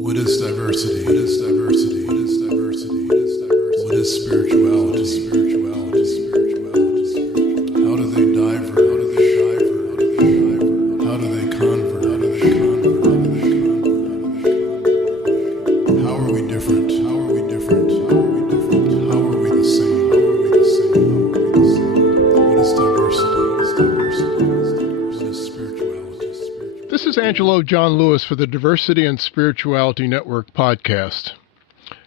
What is diversity? What is diversity? What is diversity? What is diversity? What is spirituality? What is spirituality? Spirituality. How do they diverge? How do they diverge? How do they convert? How do they convert? How do they convert? How are we different? How are we different? How are we different? How are we the same? How are we the same? How are we the same? What is diversity? What is diversity? What is diversity? What is spirituality? This is Angelo John Lewis for the Diversity and Spirituality Network podcast.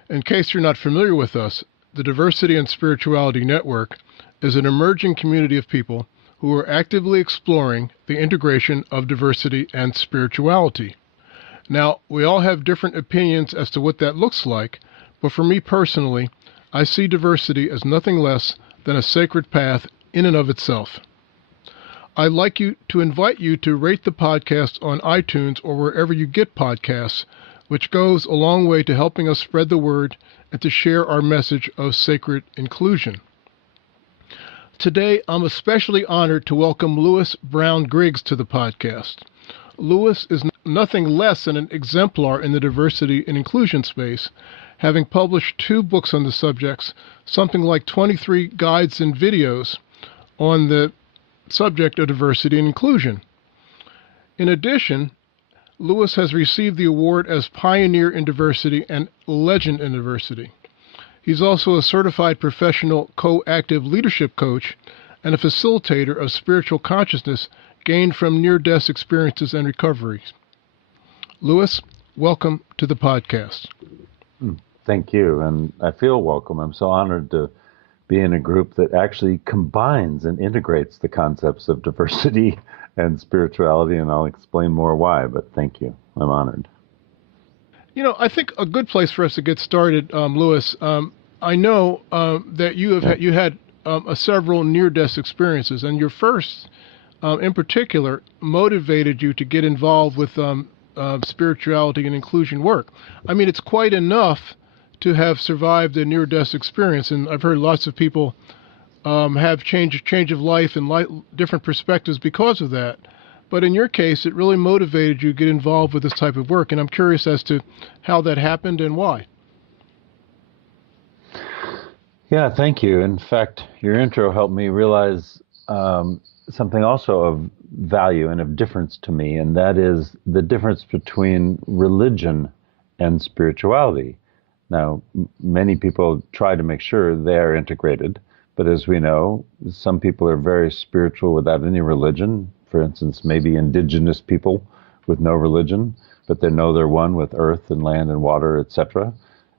In case you're not familiar with us, the Diversity and Spirituality Network is an emerging community of people who are actively exploring the integration of diversity and spirituality. Now, we all have different opinions as to what that looks like, but for me personally, I see diversity as nothing less than a sacred path in and of itself. I'd like to invite you to rate the podcast on iTunes or wherever you get podcasts, which goes a long way to helping us spread the word and to share our message of sacred inclusion. Today, I'm especially honored to welcome Lewis Brown Griggs to the podcast. Lewis is nothing less than an exemplar in the diversity and inclusion space, having published 2 books on the subjects, something like 23 guides and videos on the subject of diversity and inclusion. In addition, Lewis has received the award as Pioneer in Diversity and Legend in Diversity. He's also a certified professional co-active leadership coach and a facilitator of spiritual consciousness gained from near-death experiences and recoveries. Lewis, welcome to the podcast. Thank you, and I feel welcome. I'm so honored to be in a group that actually combines and integrates the concepts of diversity and spirituality, and I'll explain more why, but thank you. I'm honored. You know, I think a good place for us to get started, Lewis, I know that you had several near-death experiences, and your first, in particular, motivated you to get involved with spirituality and inclusion work. I mean, it's quite enough to have survived a near-death experience, and I've heard lots of people have change of life and different perspectives because of that. But in your case, it really motivated you to get involved with this type of work, and I'm curious as to how that happened and why. Yeah, thank you. In fact, your intro helped me realize something also of value and of difference to me, and that is the difference between religion and spirituality. Now, many people try to make sure they are integrated, but as we know, some people are very spiritual without any religion. For instance, maybe indigenous people with no religion, but they know they're one with earth and land and water, etc.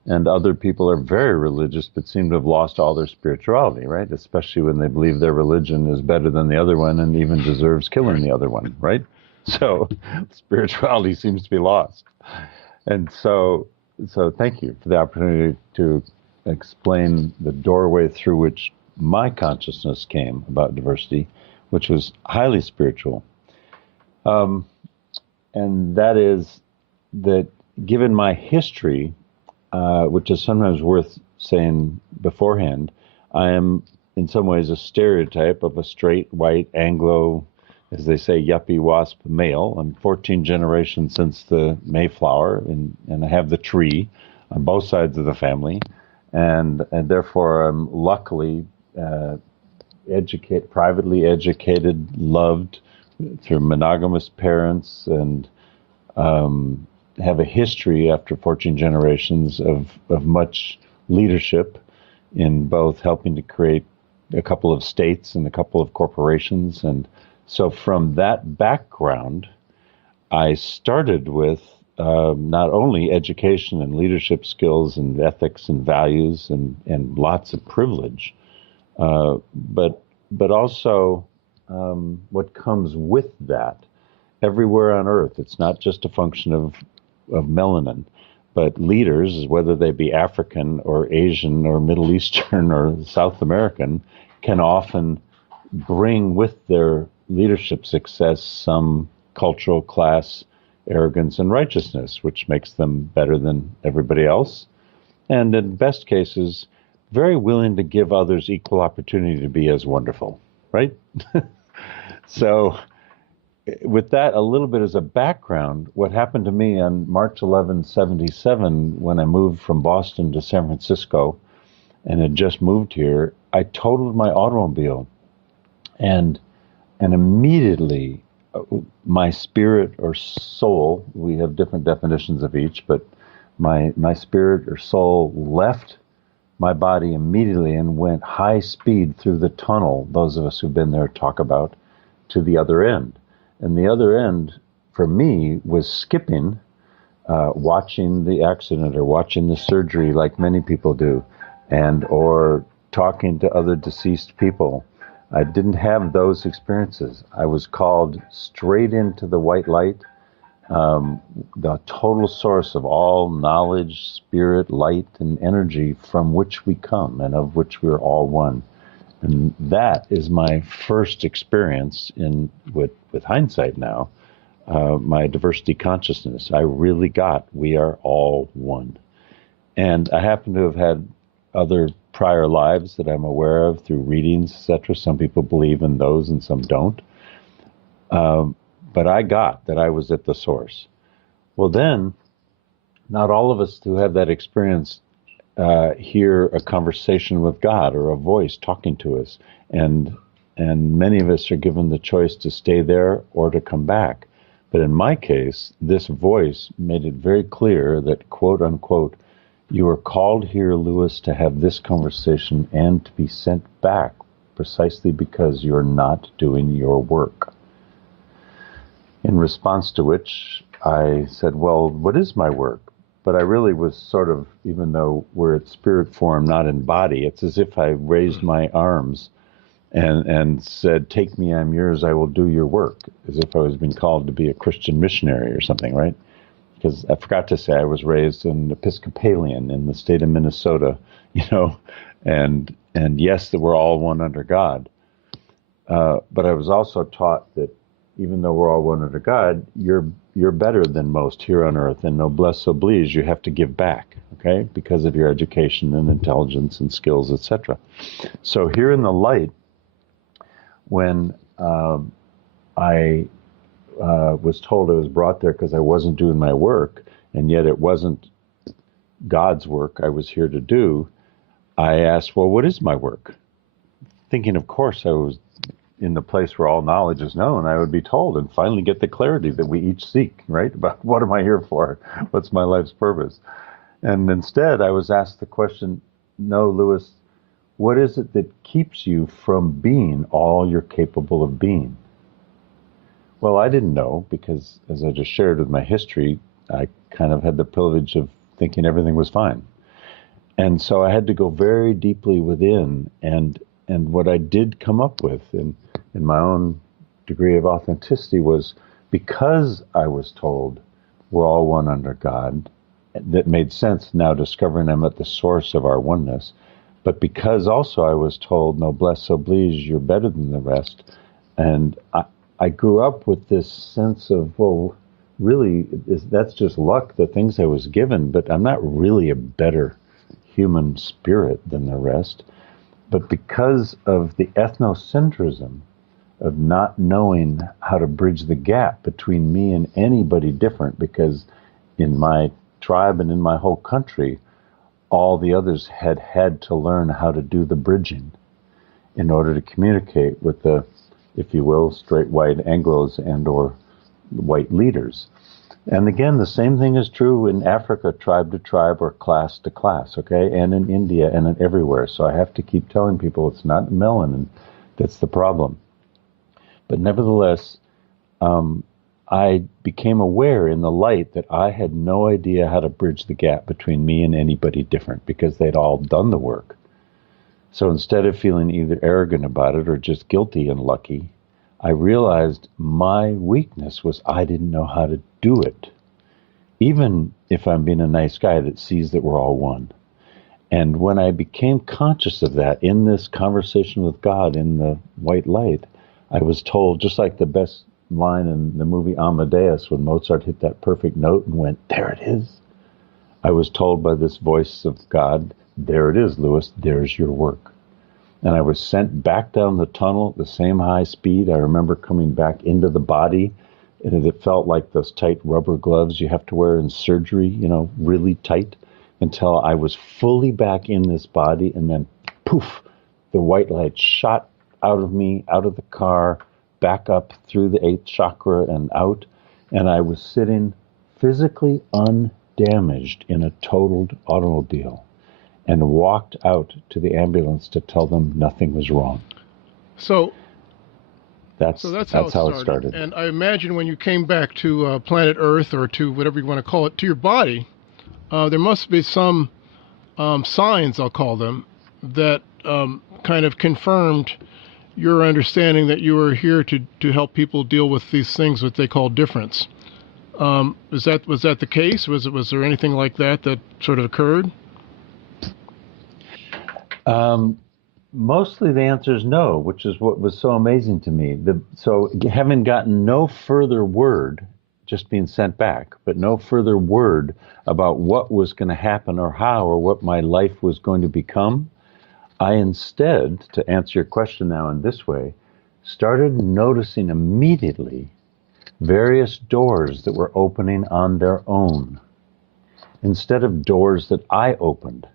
And other people are very religious, but seem to have lost all their spirituality, right? Especially when they believe their religion is better than the other one and even deserves killing the other one, right? So spirituality seems to be lost. And so thank you for the opportunity to explain the doorway through which my consciousness came about diversity, which was highly spiritual. And that is that given my history, which is sometimes worth saying beforehand, I am in some ways a stereotype of a straight, white, Anglo, as they say, yuppie wasp male. I'm 14 generations since the Mayflower, and I have the tree on both sides of the family, and therefore I'm luckily privately educated, loved through monogamous parents, and have a history after 14 generations of much leadership in both helping to create a couple of states and a couple of corporations. And so from that background, I started with not only education and leadership skills and ethics and values and lots of privilege, but also what comes with that everywhere on earth. It's not just a function of melanin, but leaders, whether they be African or Asian or Middle Eastern or South American, can often bring with their leadership success some cultural class arrogance and righteousness, which makes them better than everybody else. And in best cases, very willing to give others equal opportunity to be as wonderful, right? So with that a little bit as a background, what happened to me on March 11, 77, when I moved from Boston to San Francisco and had just moved here, I totaled my automobile, and immediately my spirit or soul, we have different definitions of each, but my spirit or soul left my body immediately and went high speed through the tunnel, those of us who've been there talk about, to the other end. And the other end, for me, was skipping, watching the accident or watching the surgery like many people do, and or talking to other deceased people. I didn't have those experiences. I was called straight into the white light, the total source of all knowledge, spirit, light, and energy from which we come and of which we're all one. And that is my first experience with hindsight now, my diversity consciousness. I really got we are all one. And I happen to have had other prior lives that I'm aware of through readings, etc. Some people believe in those and some don't. But I got that I was at the source. Well, then, not all of us who have that experience hear a conversation with God or a voice talking to us. And many of us are given the choice to stay there or to come back. But in my case, this voice made it very clear that, quote unquote, you are called here, Lewis, to have this conversation and to be sent back precisely because you're not doing your work. In response to which I said, well, what is my work? But I really was sort of, even though we're at spirit form, not in body, it's as if I raised my arms and said, take me, I'm yours, I will do your work, as if I was being called to be a Christian missionary or something, right? Because I forgot to say I was raised an Episcopalian in the state of Minnesota, and yes, that we're all one under God. But I was also taught that even though we're all one under God, you're better than most here on earth, and noblesse oblige, you have to give back, okay, because of your education and intelligence and skills, etc. So here in the light, when I was told I was brought there because I wasn't doing my work, and yet it wasn't God's work I was here to do, I asked, well, what is my work? Thinking, of course, I was in the place where all knowledge is known, I would be told and finally get the clarity that we each seek, right? About what am I here for? What's my life's purpose? And instead, I was asked the question, no, Lewis, what is it that keeps you from being all you're capable of being? Well, I didn't know because, as I just shared with my history, I kind of had the privilege of thinking everything was fine. And so I had to go very deeply within, and what I did come up with in my own degree of authenticity was, because I was told we're all one under God, that made sense now discovering I'm at the source of our oneness, but because also I was told noblesse oblige, you're better than the rest, and I grew up with this sense of, well, really, that's just luck, the things I was given, but I'm not really a better human spirit than the rest. But because of the ethnocentrism of not knowing how to bridge the gap between me and anybody different, because in my tribe and in my whole country, all the others had to learn how to do the bridging in order to communicate with the, if you will, straight white Anglos and or white leaders. And again, the same thing is true in Africa, tribe to tribe or class to class, okay? And in India and in everywhere. So I have to keep telling people it's not melanin that's the problem. But nevertheless, I became aware in the light that I had no idea how to bridge the gap between me and anybody different because they'd all done the work. So instead of feeling either arrogant about it or just guilty and lucky, I realized my weakness was I didn't know how to do it, even if I'm being a nice guy that sees that we're all one. And when I became conscious of that in this conversation with God in the white light, I was told, just like the best line in the movie Amadeus, when Mozart hit that perfect note and went, there it is. I was told by this voice of God, there it is, Lewis, there's your work. and I was sent back down the tunnel at the same high speed. I remember coming back into the body, and it felt like those tight rubber gloves you have to wear in surgery, you know, really tight, until I was fully back in this body, and then poof, the white light shot out of me, out of the car, back up through the 8th chakra and out, and I was sitting physically undamaged in a totaled automobile, and walked out to the ambulance to tell them nothing was wrong. So that's how it started. And I imagine when you came back to planet Earth, or to whatever you want to call it, to your body, there must be some signs, I'll call them, that kind of confirmed your understanding that you were here to help people deal with these things that they call difference. Was that the case? Was there anything like that sort of occurred? Mostly the answer is no, which is what was so amazing to me. So having gotten no further word, just being sent back, but no further word about what was going to happen or how or what my life was going to become, I instead, to answer your question now in this way, started noticing immediately various doors that were opening on their own, instead of doors that I opened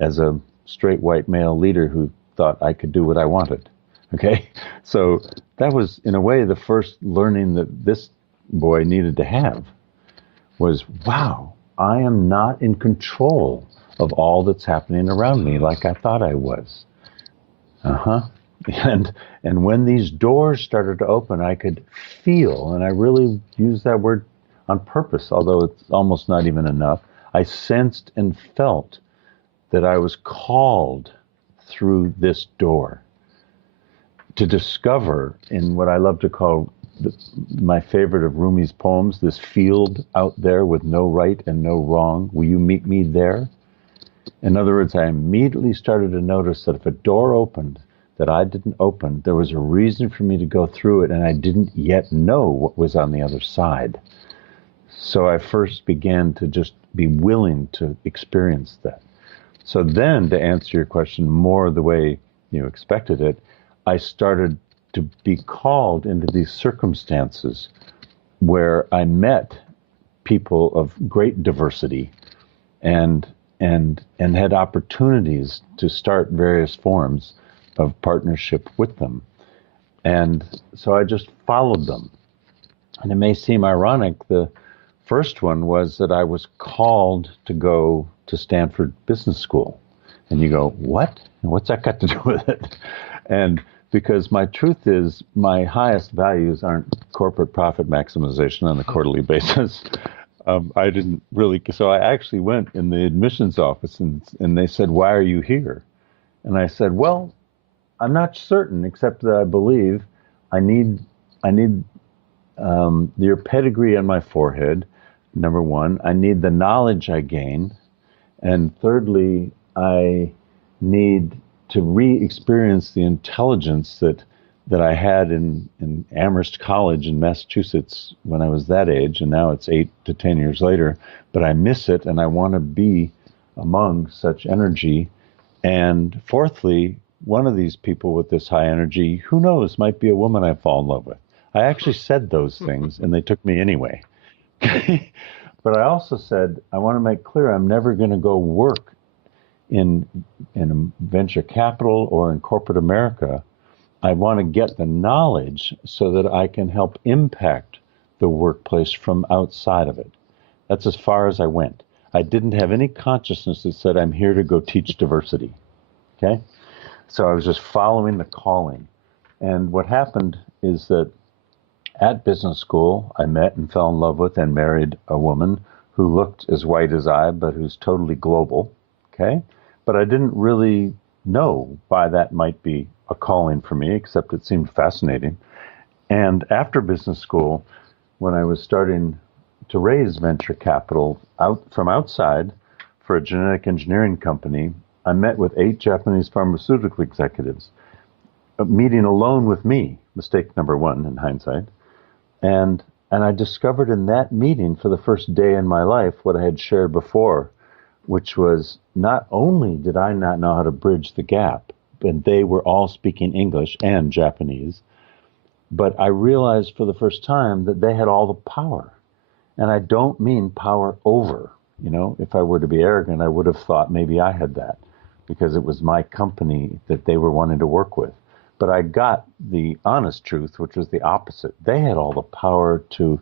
as a straight white male leader who thought I could do what I wanted. Okay? So that was, in a way, the first learning that this boy needed to have was, wow, I am not in control of all that's happening around me like I thought I was. And when these doors started to open, I could feel, and I really use that word on purpose, although it's almost not even enough. I sensed and felt that I was called through this door to discover, in what I love to call my favorite of Rumi's poems, this field out there with no right and no wrong. Will you meet me there? In other words, I immediately started to notice that if a door opened that I didn't open, there was a reason for me to go through it, and I didn't yet know what was on the other side. So I first began to just be willing to experience that. So then, to answer your question more the way you expected it, I started to be called into these circumstances where I met people of great diversity and had opportunities to start various forms of partnership with them. And so I just followed them. And it may seem ironic, the first one was that I was called to go to Stanford Business School. And you go, what? And what's that got to do with it? And because my truth is, my highest values aren't corporate profit maximization on a quarterly basis. I didn't really, so I actually went in the admissions office and they said, why are you here? And I said, well, I'm not certain, except that I believe I need your pedigree on my forehead, number one. I need the knowledge I gain. And thirdly, I need to re-experience the intelligence that I had in Amherst College in Massachusetts when I was that age, and now it's 8 to 10 years later. But I miss it, and I want to be among such energy. And fourthly, one of these people with this high energy, who knows, might be a woman I fall in love with. I actually said those things, and they took me anyway. But I also said, I want to make clear I'm never going to go work in venture capital or in corporate America. I want to get the knowledge so that I can help impact the workplace from outside of it. That's as far as I went. I didn't have any consciousness that said, I'm here to go teach diversity. Okay? So I was just following the calling. And what happened is that at business school, I met and fell in love with and married a woman who looked as white as I, but who's totally global. Okay? But I didn't really know why that might be a calling for me, except it seemed fascinating. And after business school, when I was starting to raise venture capital from outside for a genetic engineering company, I met with 8 Japanese pharmaceutical executives, a meeting alone with me, mistake number 1 in hindsight. And I discovered in that meeting for the first day in my life what I had shared before, which was not only did I not know how to bridge the gap and they were all speaking English and Japanese. But I realized for the first time that they had all the power. And I don't mean power over. You know, if I were to be arrogant, I would have thought maybe I had that because it was my company that they were wanting to work with. But I got the honest truth, which was the opposite. They had all the power to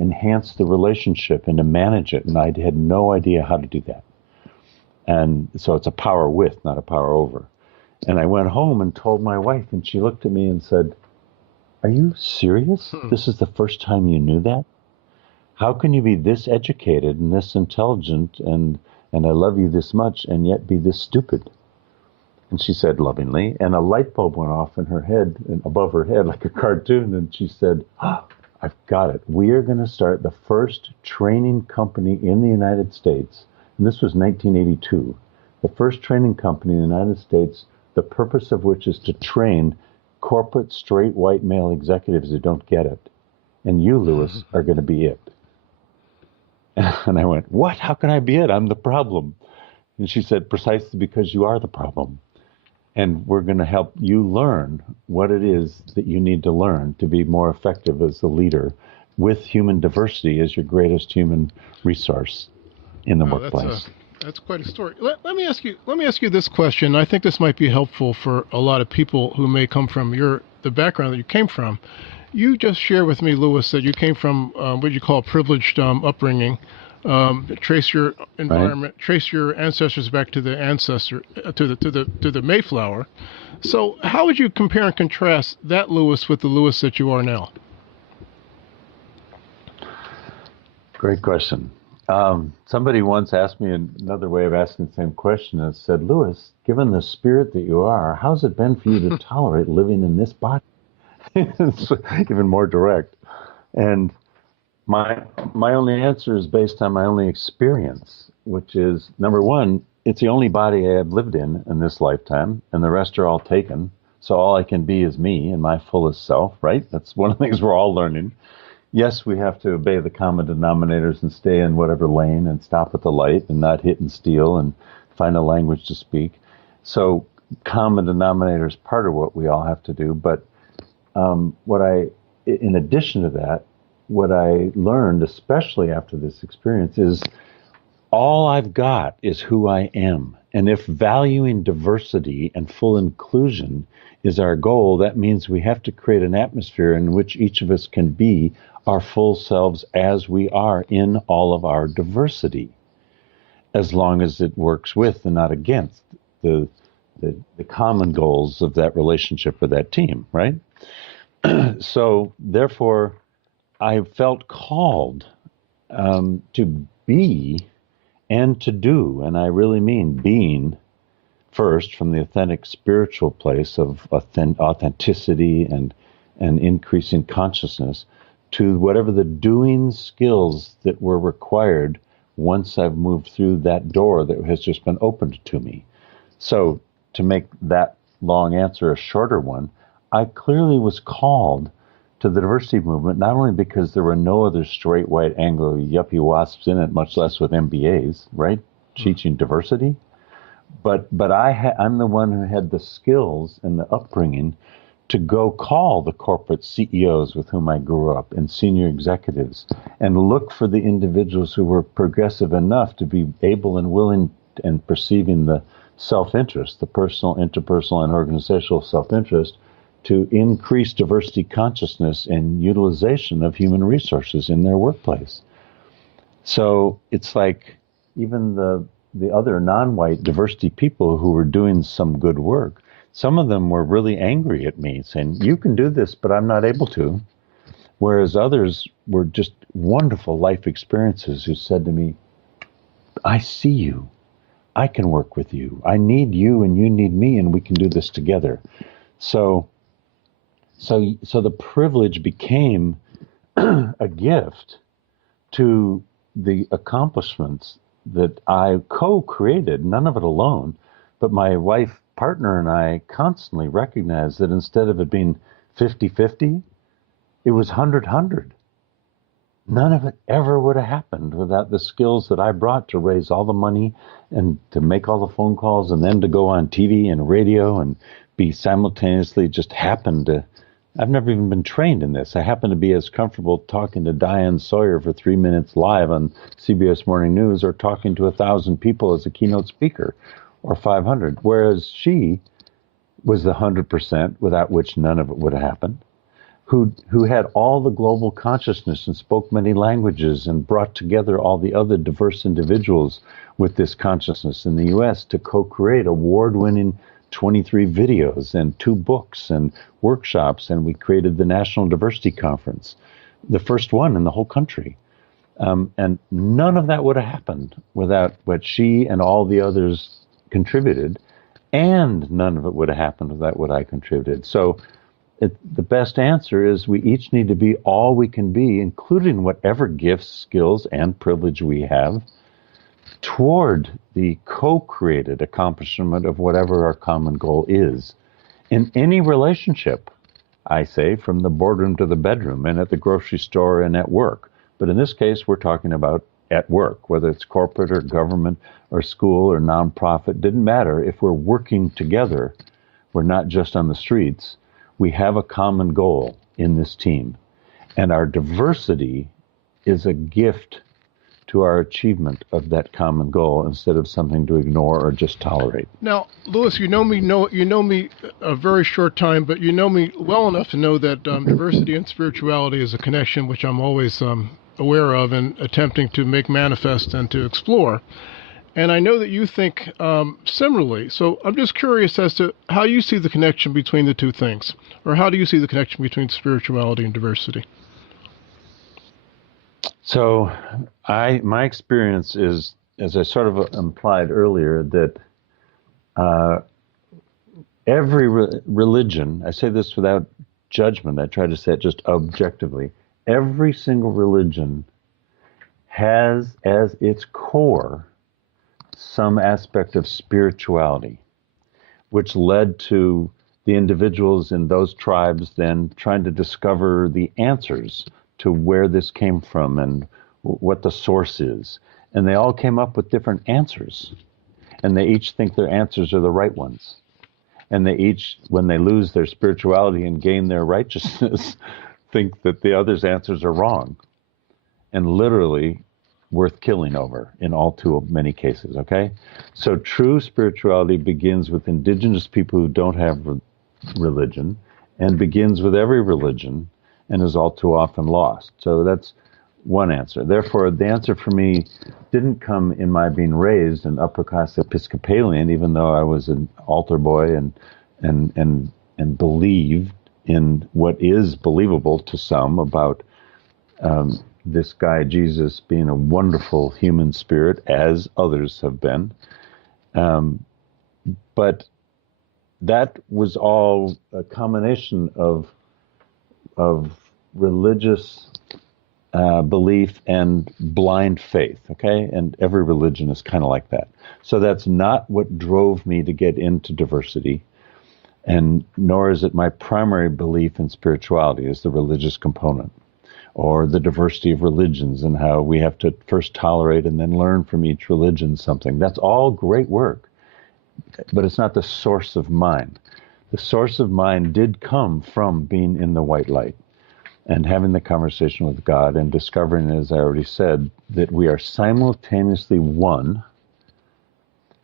enhance the relationship and to manage it. And I had no idea how to do that. And so it's a power with, not a power over. And I went home and told my wife, and she looked at me and said, "Are you serious? This is the first time you knew that? How can you be this educated and this intelligent and I love you this much and yet be this stupid?" And she said lovingly, and a light bulb went off in her head, and above her head like a cartoon, and she said, "Oh, I've got it. We are going to start the first training company in the United States." And this was 1982. The first training company in the United States, the purpose of which is to train corporate straight white male executives who don't get it. And you, Lewis, are going to be it. And I went, "What? How can I be it? I'm the problem." And she said, "Precisely because you are the problem. And we're going to help you learn what it is that you need to learn to be more effective as a leader with human diversity as your greatest human resource in the workplace." That's quite a story. Let me ask you this question. I think this might be helpful for a lot of people who may come from the background that you came from. You just shared with me, Lewis, that you came from what you call a privileged upbringing. Trace your environment, right. Trace your ancestors back to the to the Mayflower. So, how would you compare and contrast that Lewis with the Lewis that you are now? Great question. Somebody once asked me another way of asking the same question and said, "Lewis, given the spirit that you are, how's it been for you to tolerate living in this body?" It's even more direct. And my only answer is based on my only experience, which is, number one, it's the only body I have lived in this lifetime, and the rest are all taken. So all I can be is me and my fullest self, right? That's one of the things we're all learning. Yes, we have to obey the common denominators and stay in whatever lane and stop at the light and not hit and steal and find a language to speak. So common denominator is part of what we all have to do. But in addition to that, what I learned, especially after this experience, is all I've got is who I am. And if valuing diversity and full inclusion is our goal, that means we have to create an atmosphere in which each of us can be our full selves as we are in all of our diversity, as long as it works with and not against the common goals of that relationship with that team, right? So therefore, I felt called to be and to do, and I really mean being first from the authentic spiritual place of authenticity and increasing consciousness, to whatever the doing skills that were required once I've moved through that door that has just been opened to me. So to make that long answer a shorter one, I clearly was called to the diversity movement, not only because there were no other straight white Anglo yuppie wasps in it, much less with MBAs, right, teaching diversity, but I'm the one who had the skills and the upbringing to go call the corporate CEOs with whom I grew up and senior executives and look for the individuals who were progressive enough to be able and willing and perceiving the self-interest, the personal, interpersonal, and organizational self-interest, to increase diversity consciousness and utilization of human resources in their workplace. So it's like even the other non-white diversity people who were doing some good work, some of them were really angry at me, saying, "You can do this, but I'm not able to." Whereas others were just wonderful life experiences who said to me, "I see you. I can work with you. I need you and you need me, and we can do this together." So the privilege became a gift to the accomplishments that I co-created, none of it alone, but my wife, partner, and I constantly recognized that instead of it being 50-50, it was 100-100. none of it ever would have happened without the skills that I brought to raise all the money and to make all the phone calls and then to go on TV and radio and be simultaneously just happened to. I've never even been trained in this. I happen to be as comfortable talking to Diane Sawyer for 3 minutes live on CBS Morning News or talking to 1,000 people as a keynote speaker or 500, whereas she was the 100% without which none of it would have happened, who had all the global consciousness and spoke many languages and brought together all the other diverse individuals with this consciousness in the U.S. to co-create award-winning 23 videos and 2 books and workshops, and we created the National Diversity Conference, the first one in the whole country. And none of that would have happened without what she and all the others contributed, and none of it would have happened without what I contributed. So the best answer is we each need to be all we can be, including whatever gifts, skills, and privilege we have, toward the co-created accomplishment of whatever our common goal is. In any relationship, I say, from the boardroom to the bedroom and at the grocery store and at work. But in this case, we're talking about at work, whether it's corporate or government or school or nonprofit, didn't matter. If we're working together, we're not just on the streets. We have a common goal in this team. And our diversity is a gift to our achievement of that common goal instead of something to ignore or just tolerate. Now, Lewis, you know me a very short time, but you know me well enough to know that diversity and spirituality is a connection which I'm always aware of and attempting to make manifest and to explore. And I know that you think similarly. So I'm just curious as to how you see the connection between the two things, or how do you see the connection between spirituality and diversity? So my experience is, as I sort of implied earlier, that every religion, I say this without judgment, I try to say it just objectively, every single religion has as its core some aspect of spirituality, which led to the individuals in those tribes then trying to discover the answers to where this came from and what the source is. And they all came up with different answers. And they each think their answers are the right ones. And they each, when they lose their spirituality and gain their righteousness, think that the other's answers are wrong. And literally worth killing over in all too many cases, okay? So true spirituality begins with indigenous people who don't have religion and begins with every religion and is all too often lost. So that's one answer. Therefore, the answer for me didn't come in my being raised an upper class Episcopalian, even though I was an altar boy and believed in what is believable to some about this guy Jesus being a wonderful human spirit, as others have been. But that was all a combination of religious belief and blind faith, okay? And every religion is kind of like that. So that's not what drove me to get into diversity, and nor is it my primary belief in spirituality as the religious component, or the diversity of religions and how we have to first tolerate and then learn from each religion something. That's all great work, but it's not the source of mine. The source of mine did come from being in the white light and having the conversation with God and discovering, as I already said, that we are simultaneously one.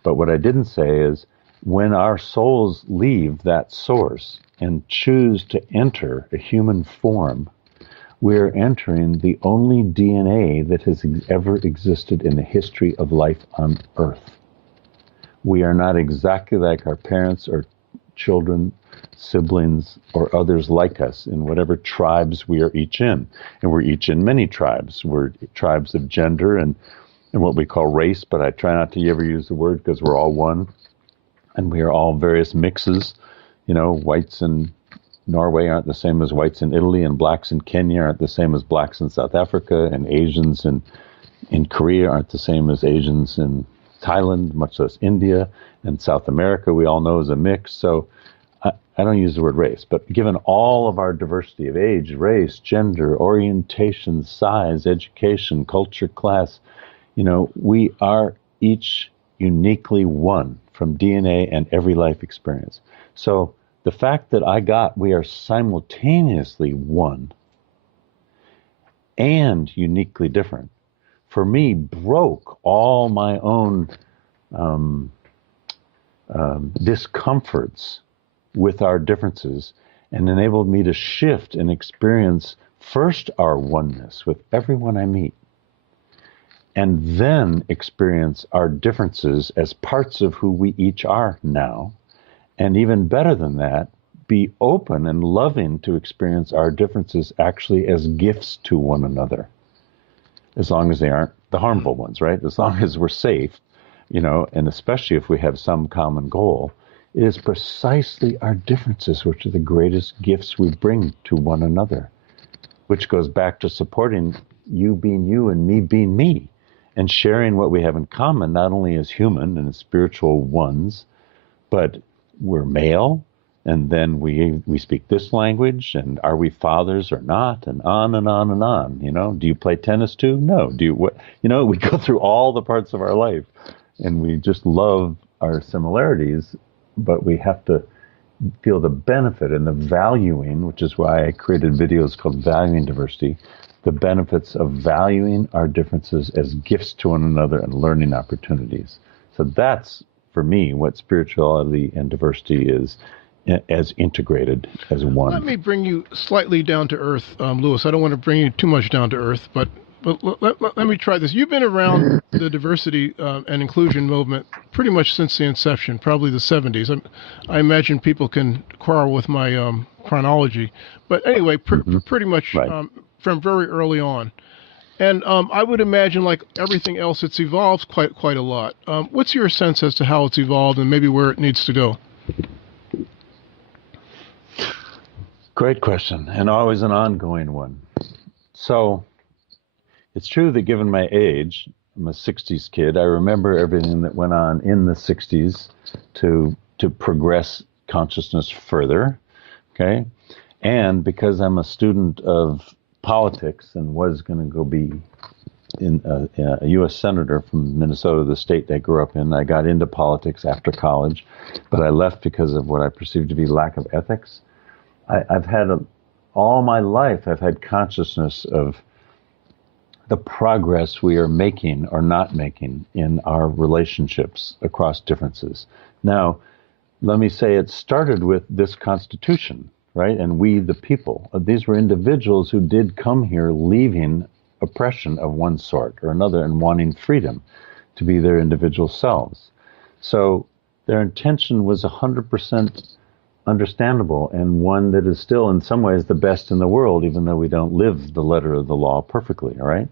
But what I didn't say is when our souls leave that source and choose to enter a human form, we're entering the only DNA that has ever existed in the history of life on Earth. We are not exactly like our parents or children, siblings, or others like us in whatever tribes we are each in. And we're each in many tribes. We're tribes of gender and what we call race, but I try not to ever use the word because we're all one. And we are all various mixes. You know, whites in Norway aren't the same as whites in Italy, and blacks in Kenya aren't the same as blacks in South Africa, and Asians in Korea aren't the same as Asians in Thailand, much less India, and South America we all know is a mix. So I don't use the word race, but given all of our diversity of age, race, gender, orientation, size, education, culture, class, we are each uniquely one from DNA and every life experience. So the fact that we are simultaneously one and uniquely different, for me, broke all my own discomforts with our differences and enabled me to shift and experience first our oneness with everyone I meet, and then experience our differences as parts of who we each are now. And even better than that, be open and loving to experience our differences actually as gifts to one another, as long as they aren't the harmful ones, right? As long as we're safe, and especially if we have some common goal. It is precisely our differences which are the greatest gifts we bring to one another, which goes back to supporting you being you and me being me, and sharing what we have in common, not only as human and as spiritual ones, but we're male, and then we speak this language, and are we fathers or not, and on and on and on. Do you play tennis too? No. Do you what? We go through all the parts of our life, and we just love our similarities, but we have to feel the benefit and the valuing, which is why I created videos called Valuing Diversity, the benefits of valuing our differences as gifts to one another and learning opportunities. So that's, for me, what spirituality and diversity is, as integrated as one. Let me bring you slightly down to earth, Lewis. I don't want to bring you too much down to earth, but let me try this. You've been around the diversity and inclusion movement pretty much since the inception, probably the 70s. I imagine people can quarrel with my chronology. But anyway, pretty much Right. From very early on. And I would imagine, like everything else, it's evolved quite a lot. What's your sense as to how it's evolved and maybe where it needs to go? Great question, and always an ongoing one. So it's true that given my age, I'm a 60s kid, I remember everything that went on in the 60s to progress consciousness further, okay? And because I'm a student of politics and was going to go be a U.S. Senator from Minnesota, the state I grew up in, I got into politics after college, but I left because of what I perceived to be lack of ethics. I've had all my life, I've had consciousness of the progress we are making or not making in our relationships across differences. Now, let me say it started with this Constitution, right? And we, the people. These were individuals who did come here leaving oppression of one sort or another and wanting freedom to be their individual selves. So their intention was 100% understandable, and one that is still in some ways the best in the world, even though we don't live the letter of the law perfectly, all right?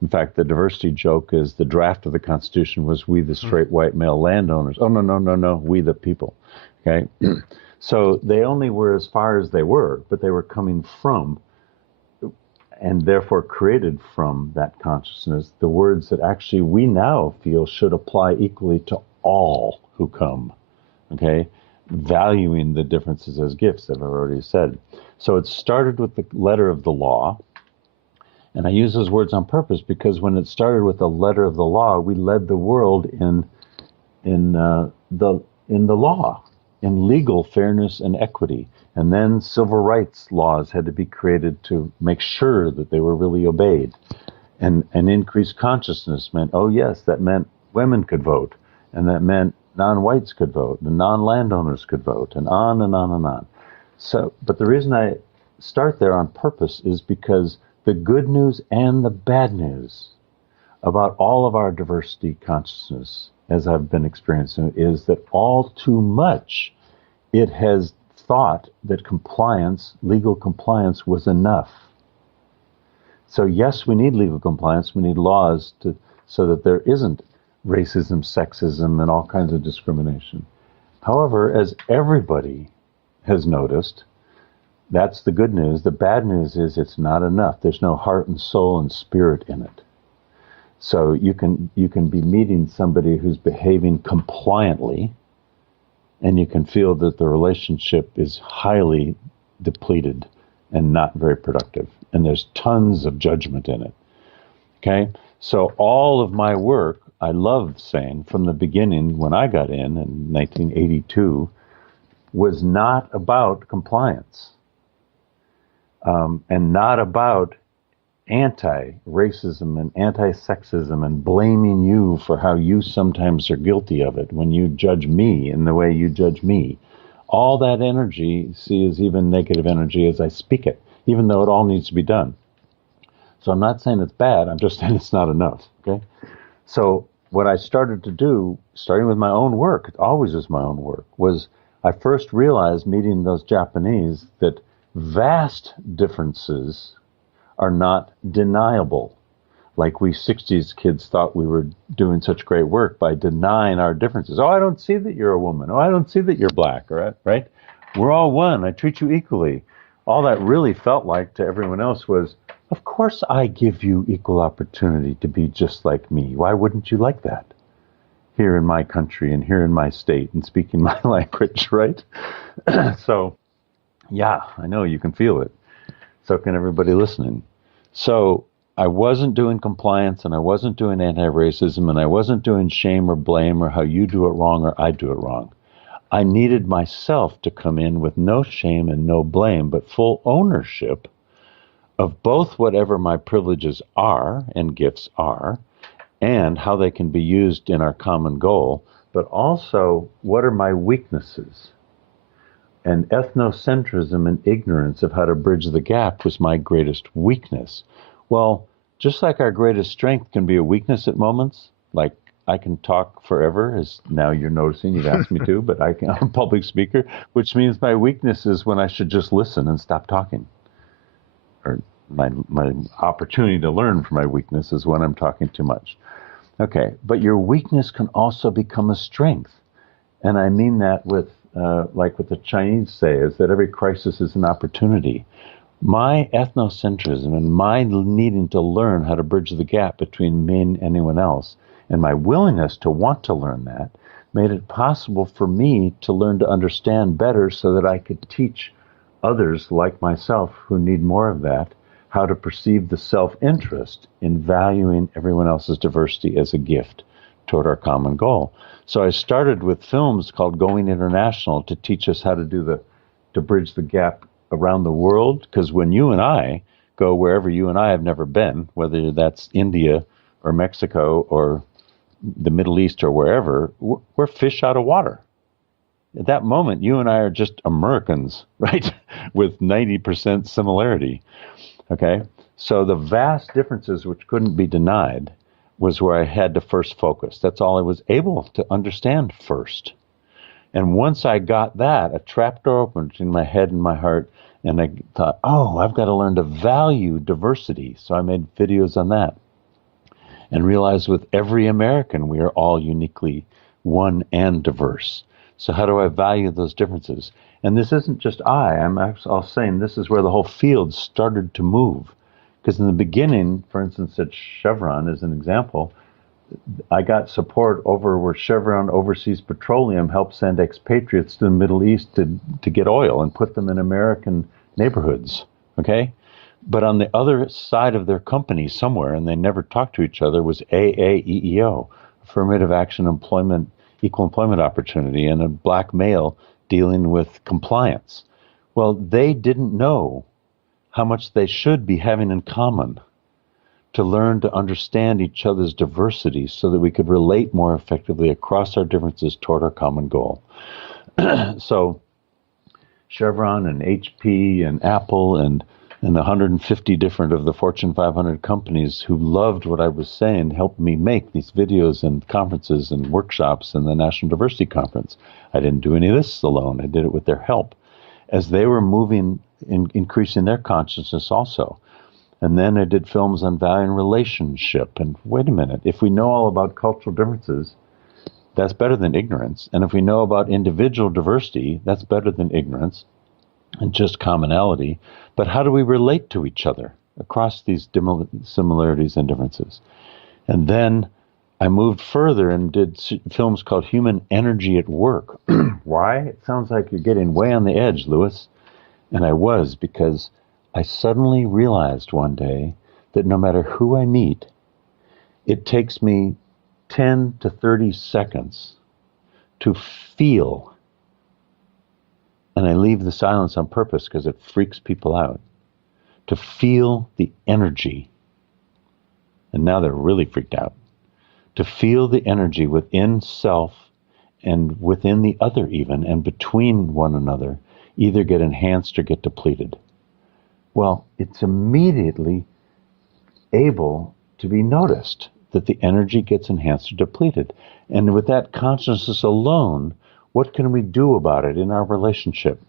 In fact, the diversity joke is the draft of the Constitution was we the straight white male landowners. Oh, no, we the people, okay? So they only were as far as they were, but they were coming from, and therefore created from that consciousness, the words that actually we now feel should apply equally to all who come, okay? Valuing the differences as gifts, as I've already said. So it started with the letter of the law, and I use those words on purpose because when it started with the letter of the law, we led the world in the law, in legal fairness and equity, and then civil rights laws had to be created to make sure that they were really obeyed, and increased consciousness meant, oh yes, that meant women could vote, and that meant non-whites could vote, and non-landowners could vote, and on and on and on. So, but the reason I start there on purpose is because the good news and the bad news about all of our diversity consciousness, as I've been experiencing, is that all too much it has thought that compliance, legal compliance, was enough. So yes, we need legal compliance, we need laws so that there isn't racism, sexism, and all kinds of discrimination. However, as everybody has noticed, that's the good news. The bad news is it's not enough. There's no heart and soul and spirit in it. So you can be meeting somebody who's behaving compliantly, and you can feel that the relationship is highly depleted and not very productive. And there's tons of judgment in it. Okay? So all of my work, I love saying from the beginning when I got in 1982, was not about compliance and not about anti-racism and anti-sexism and blaming you for how you sometimes are guilty of it when you judge me in the way you judge me. All that energy, see, is even negative energy as I speak it, even though it all needs to be done. So I'm not saying it's bad, I'm just saying it's not enough, okay? So what I started to do, starting with my own work, it always is my own work, was I first realized meeting those Japanese that vast differences are not deniable. Like we 60s kids thought we were doing such great work by denying our differences. Oh, I don't see that you're a woman. Oh, I don't see that you're black, right? We're all one. I treat you equally. All that really felt like to everyone else was, of course I give you equal opportunity to be just like me. Why wouldn't you like that? Here in my country and here in my state and speaking my language, right? So, yeah, I know you can feel it. So can everybody listening. So I wasn't doing compliance and I wasn't doing anti-racism and I wasn't doing shame or blame or how you do it wrong or I do it wrong. I needed myself to come in with no shame and no blame, but full ownership of both whatever my privileges are and gifts are and how they can be used in our common goal, but also what are my weaknesses. And ethnocentrism and ignorance of how to bridge the gap was my greatest weakness. Well, just like our greatest strength can be a weakness at moments, like I can talk forever, as now you're noticing, you've asked me to, but I'm a public speaker, which means my weakness is when I should just listen and stop talking. Or my opportunity to learn from my weakness is when I'm talking too much. Okay, but your weakness can also become a strength. And I mean that with like what the Chinese say, is that every crisis is an opportunity. My ethnocentrism and my needing to learn how to bridge the gap between me and anyone else, and my willingness to want to learn that, made it possible for me to learn to understand better so that I could teach others like myself who need more of that, how to perceive the self-interest in valuing everyone else's diversity as a gift toward our common goal. So I started with films called Going International to teach us how to bridge the gap around the world, because when you and I go wherever you and I have never been, whether that's India or Mexico or the Middle East or wherever, we're fish out of water. At that moment, you and I are just Americans, right? With 90% similarity, okay? So the vast differences which couldn't be denied was where I had to first focus. That's all I was able to understand first. And once I got that, a trapdoor opened between my head and my heart, and I thought, oh, I've got to learn to value diversity. So I made videos on that and realized with every American, we are all uniquely one and diverse. So how do I value those differences? And this isn't just I'm actually saying this is where the whole field started to move. Because in the beginning, for instance, at Chevron as an example, I got support over where Chevron Overseas Petroleum helped send expatriates to the Middle East to get oil and put them in American neighborhoods, okay? But on the other side of their company somewhere, and they never talked to each other, was AAEEO, Affirmative Action Employment, Equal Employment Opportunity, and a black male dealing with compliance. Well, they didn't know how much they should be having in common to learn to understand each other's diversity so that we could relate more effectively across our differences toward our common goal. So Chevron and HP and Apple and 150 different of the Fortune 500 companies who loved what I was saying helped me make these videos and conferences and workshops and the National Diversity Conference. I didn't do any of this alone. I did it with their help as they were moving, increasing their consciousness also. And then I did films on valuing relationship. And wait a minute, if we know all about cultural differences, that's better than ignorance. And if we know about individual diversity, that's better than ignorance and just commonality. But how do we relate to each other across these similarities and differences? And then I moved further and did films called Human Energy at Work. Why? It sounds like you're getting way on the edge, Lewis. And I was, because I suddenly realized one day that no matter who I meet, it takes me 10 to 30 seconds to feel, and I leave the silence on purpose because it freaks people out, to feel the energy. And now they're really freaked out. To feel the energy within self and within the other even, and between one another, either get enhanced or get depleted. Well, it's immediately able to be noticed that the energy gets enhanced or depleted. And with that consciousness alone, what can we do about it in our relationship?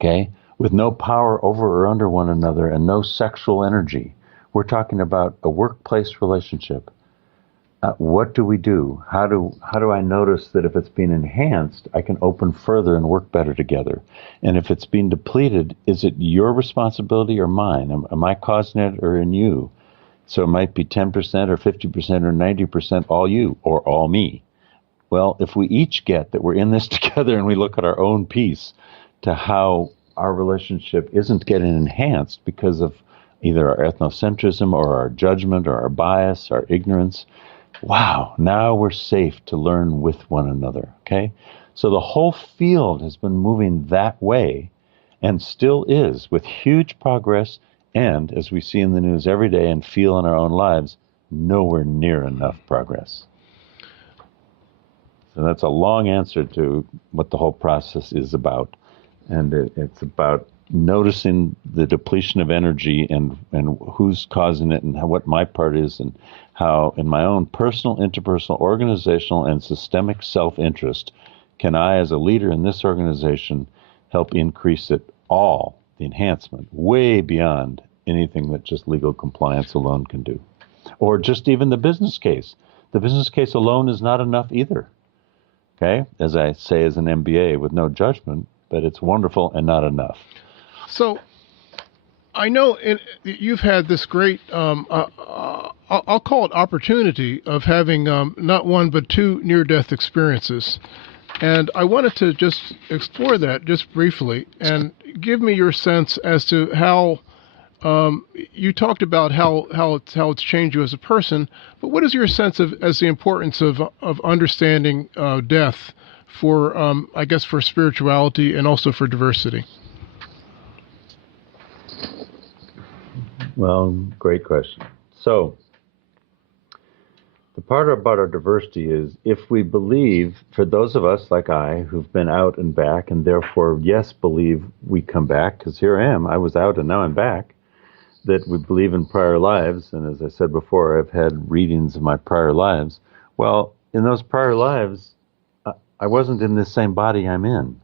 Okay? With no power over or under one another and no sexual energy. We're talking about a workplace relationship. What do we do? How do I notice that if it's being enhanced, I can open further and work better together? And if it's being depleted, is it your responsibility or mine? Am I causing it or in you? So it might be 10% or 50% or 90% all you or all me. Well, if we each get that we're in this together and we look at our own piece to how our relationship isn't getting enhanced because of either our ethnocentrism or our judgment or our bias, our ignorance, wow, now we're safe to learn with one another, okay? So the whole field has been moving that way and still is, with huge progress and, as we see in the news every day and feel in our own lives, nowhere near enough progress. So that's a long answer to what the whole process is about. And it's about noticing the depletion of energy and who's causing it and what my part is and how in my own personal, interpersonal, organizational, and systemic self-interest can I, as a leader in this organization, help increase it all, the enhancement, way beyond anything that just legal compliance alone can do. Or just even the business case. The business case alone is not enough either. Okay? As I say as an MBA with no judgment, but it's wonderful and not enough. So I know you've had this great, I'll call it opportunity of having not one but two near-death experiences. And I wanted to just explore that just briefly and give me your sense as to how you talked about how it's changed you as a person, but what is your sense of as the importance of understanding death for, I guess, for spirituality and also for diversity? Well, great question. So the part about our diversity is if we believe, for those of us like I, who've been out and back, and therefore, yes, believe we come back, because here I am, I was out and now I'm back, that we believe in prior lives, and as I said before, I've had readings of my prior lives. Well, in those prior lives, I wasn't in this same body I'm in.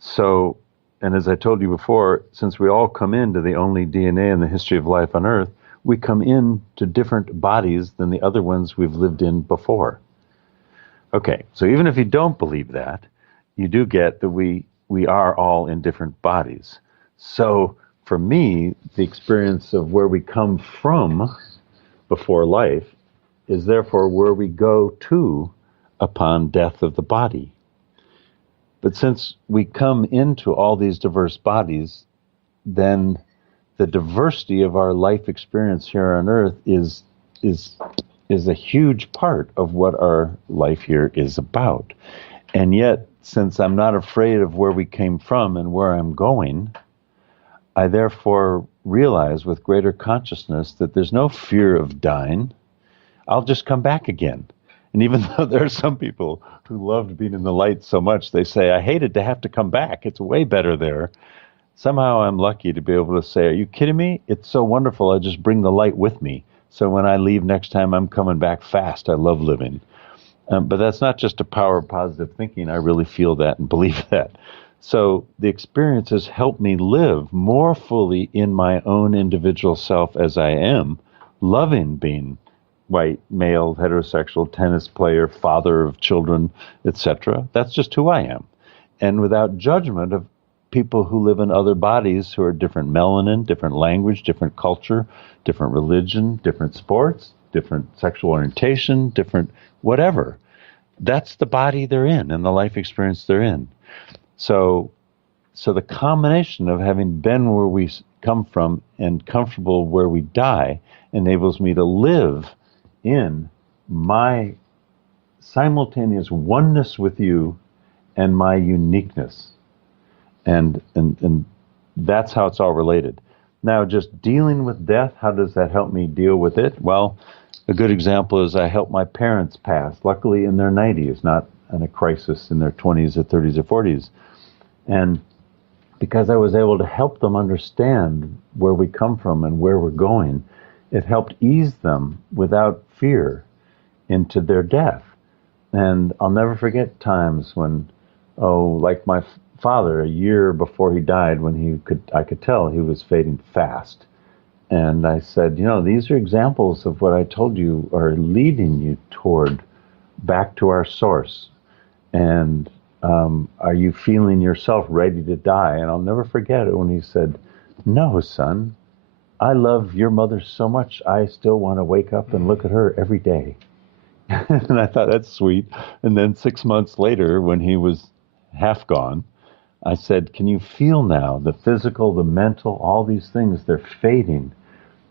So, and as I told you before, since we all come into the only DNA in the history of life on Earth, we come in to different bodies than the other ones we've lived in before. Okay, so even if you don't believe that, you do get that we are all in different bodies. So for me, the experience of where we come from before life is therefore where we go to upon death of the body. But since we come into all these diverse bodies, then the diversity of our life experience here on Earth is a huge part of what our life here is about. And yet, since I'm not afraid of where we came from and where I'm going, I therefore realize with greater consciousness that there's no fear of dying. I'll just come back again. And even though there are some people who loved being in the light so much, they say, I hated to have to come back. It's way better there. Somehow I'm lucky to be able to say, are you kidding me? It's so wonderful. I just bring the light with me. So when I leave next time, I'm coming back fast. I love living. But that's not just a power of positive thinking. I really feel that and believe that. So the experiences help me live more fully in my own individual self as I am, loving being white, male, heterosexual, tennis player, father of children, etc. That's just who I am. And without judgment of people who live in other bodies who are different melanin, different language, different culture, different religion, different sports, different sexual orientation, different whatever. That's the body they're in and the life experience they're in. So the combination of having been where we come from and comfortable where we die enables me to live in my simultaneous oneness with you and my uniqueness. And that's how it's all related. Now, just dealing with death, how does that help me deal with it? Well, a good example is I helped my parents pass, luckily in their 90s, not in a crisis in their 20s or 30s or 40s. And because I was able to help them understand where we come from and where we're going, it helped ease them without fear into their death. And I'll never forget times when, like my father, a year before he died, when I could tell he was fading fast. And I said, these are examples of what I told you are leading you toward back to our source. And are you feeling yourself ready to die? And I'll never forget it when he said, no, son, I love your mother so much, I still want to wake up and look at her every day. And I thought, that's sweet. And then 6 months later, when he was half gone, I said, can you feel now the physical, the mental, all these things, they're fading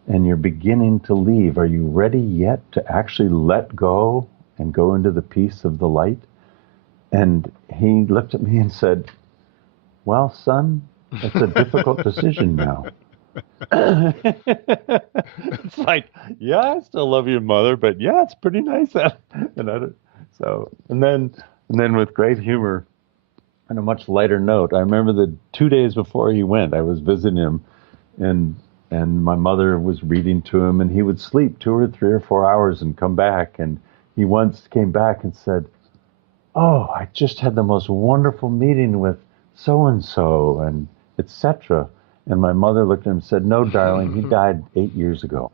and you're beginning to leave. Are you ready yet to actually let go and go into the peace of the light? And he looked at me and said, well, son, it's a difficult decision now. It's like, yeah, I still love your mother, but yeah, it's pretty nice. And then with great humor, on a much lighter note, I remember the 2 days before he went, I was visiting him, and my mother was reading to him, and he would sleep 2 or 3 or 4 hours and come back. And he once came back and said, oh, I just had the most wonderful meeting with so-and-so, and etc. And my mother looked at him and said, no, darling, he died 8 years ago.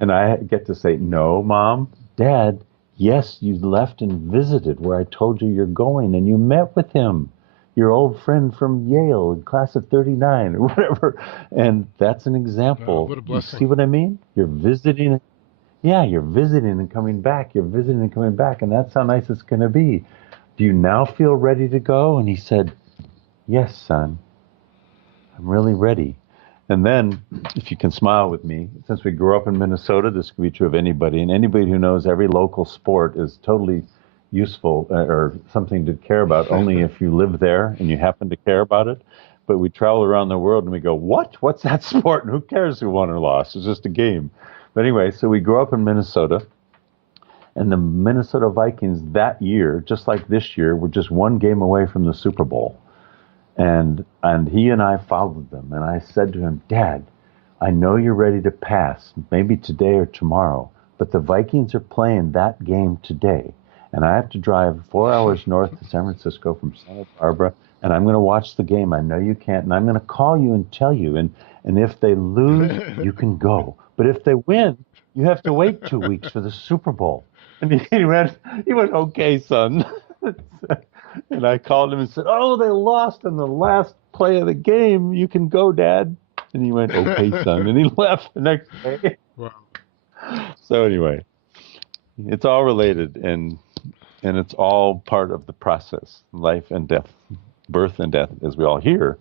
And I get to say, no, Mom, Dad, yes, you left and visited where I told you you're going, and you met with him, your old friend from Yale in class of 39 or whatever. And that's an example. What a blessing. You see what I mean? You're visiting. Yeah, you're visiting and coming back. You're visiting and coming back. And that's how nice it's going to be. Do you now feel ready to go? And he said, yes, son, I'm really ready. And then, if you can smile with me, since we grew up in Minnesota, this could be true of anybody. And anybody who knows every local sport is totally useful or something to care about only if you live there and you happen to care about it. But we travel around the world and we go, what? What's that sport? And who cares who won or lost? It's just a game. But anyway, so we grew up in Minnesota. And the Minnesota Vikings that year, just like this year, were just one game away from the Super Bowl. And he and I followed them. And I said to him, Dad, I know you're ready to pass, maybe today or tomorrow, but the Vikings are playing that game today. And I have to drive 4 hours north to San Francisco from Santa Barbara, and I'm going to watch the game. I know you can't, and I'm going to call you and tell you. And if they lose, you can go. But if they win, you have to wait 2 weeks for the Super Bowl. And he went, okay, son. And I called him and said, oh, they lost in the last play of the game. You can go, Dad. And he went, okay, son. And he left the next day. Wow. So anyway, it's all related, and it's all part of the process, life and death, birth and death, as we all hear.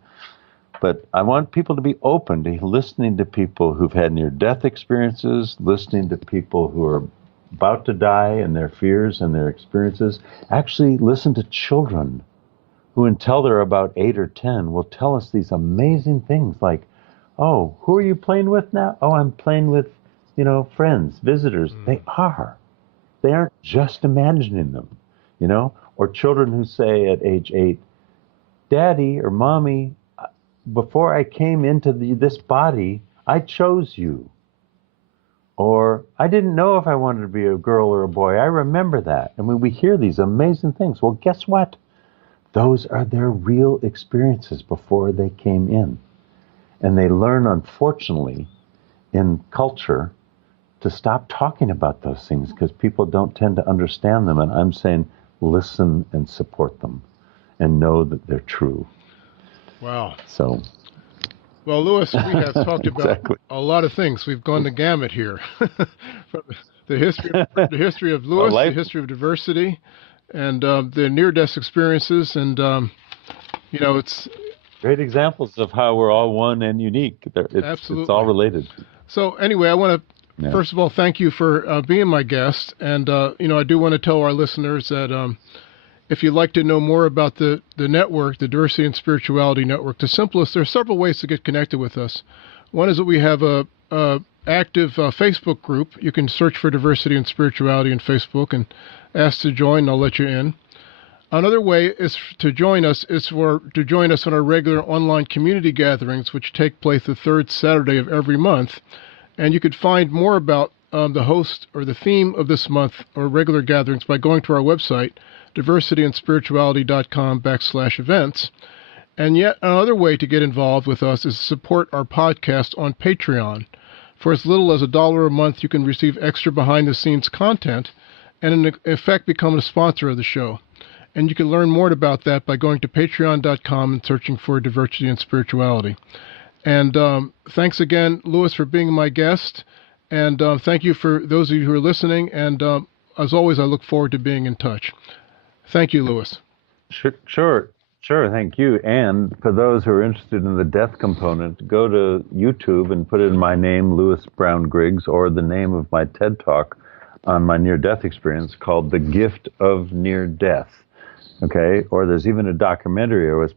But I want people to be open to listening to people who've had near-death experiences, listening to people who are about to die and their fears and their experiences. Actually listen to children who, until they're about 8 or 10, will tell us these amazing things like, oh, who are you playing with now? Oh, I'm playing with, friends, visitors. They are. They aren't just imagining them, Or children who say at age 8, Daddy or Mommy, before I came into this body, I chose you. Or, I didn't know if I wanted to be a girl or a boy. I remember that. And when we hear these amazing things, well, guess what? Those are their real experiences before they came in. And they learn, unfortunately, in culture, to stop talking about those things because people don't tend to understand them. And I'm saying, listen and support them and know that they're true. Wow. So Well, Lewis, we have talked about Exactly. a lot of things. We've gone the gamut here. From the history of Well, Lewis, the life, history of diversity, and the near-death experiences, and it's great examples of how we're all one and unique. It's all absolutely. related. So anyway, I want to Yeah. first of all thank you for being my guest, and I do want to tell our listeners that if you'd like to know more about the network, the Diversity and Spirituality Network, there are several ways to get connected with us. One is that we have a active Facebook group. You can search for Diversity and Spirituality in Facebook and ask to join, and I'll let you in. Another way is to join us on our regular online community gatherings, which take place the third Saturday of every month. And you could find more about the host or the theme of this month or regular gatherings by going to our website, diversityandspirituality.com/events. And yet another way to get involved with us is to support our podcast on Patreon. For as little as $1 a month, you can receive extra behind-the-scenes content and in effect become a sponsor of the show. And you can learn more about that by going to patreon.com and searching for Diversity and Spirituality. And thanks again, Lewis, for being my guest. And thank you for those of you who are listening. And as always, I look forward to being in touch. Thank you, Lewis. Sure. Thank you. And for those who are interested in the death component, go to YouTube and put in my name, Lewis Brown Griggs, or the name of my TED Talk on my near-death experience called The Gift of Near Death. Okay, or there's even a documentary I was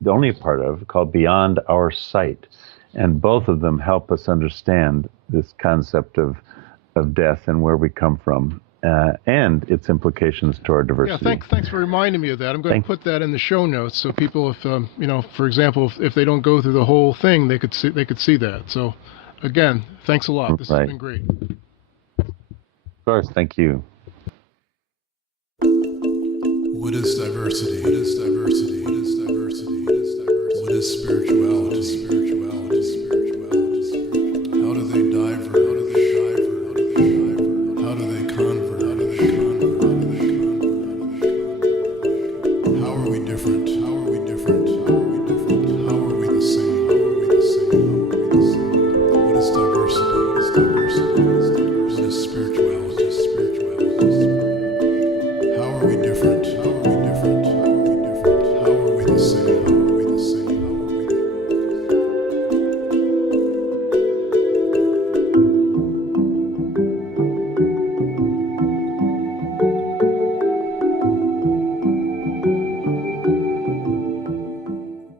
the only part of, called Beyond Our Sight. And both of them help us understand this concept of death and where we come from, and its implications to our diversity. Yeah, thanks for reminding me of that. I'm going to put that in the show notes so people, if for example, if they don't go through the whole thing, they could see that. So, again, thanks a lot. This has been great. Of course, thank you. What is diversity? What is diversity? What is diversity? What is diversity? What is spirituality?